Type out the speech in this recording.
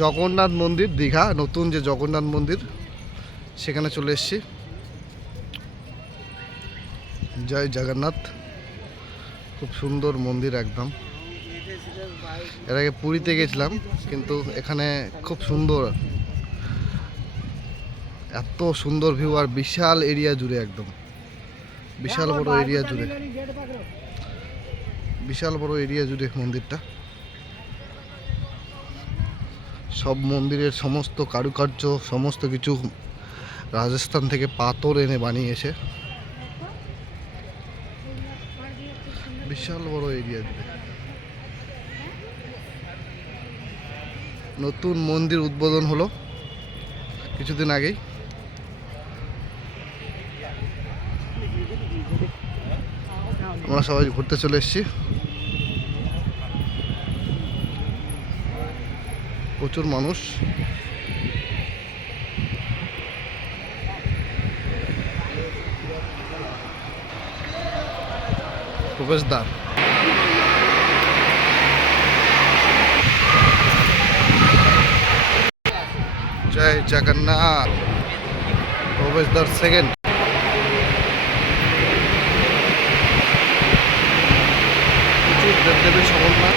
জগন্নাথ মন্দির, দীঘা নতুন যে জগন্নাথ মন্দির, সেখানে চলে এসেছি। জয় জগন্নাথ। খুব সুন্দর মন্দির একদম। এর আগে পুরীতে গেছিলাম, কিন্তু এখানে খুব সুন্দর, এত সুন্দর ভিউ, আর বিশাল এরিয়া জুড়ে, একদম বিশাল বড় এরিয়া জুড়ে, বিশাল বড় এরিয়া জুড়ে মন্দিরটা। সব মন্দিরের সমস্ত কারুকার্য, সমস্ত কিছু রাজস্থান থেকে পাথর এনে বানিয়েছে। বিশাল বড় এরিয়া জুড়ে। নতুন মন্দির উদ্বোধন হলো কিছুদিন আগেই। আমরা সবাই ঘুরতে চলে এসেছি। প্রচুর মানুষ। প্রবেশদ্বার। জয় জগন্নাথ। প্রবেশদ্বার সেকেন্ড। প্রচুর দেবদেবীর সমন্বয়।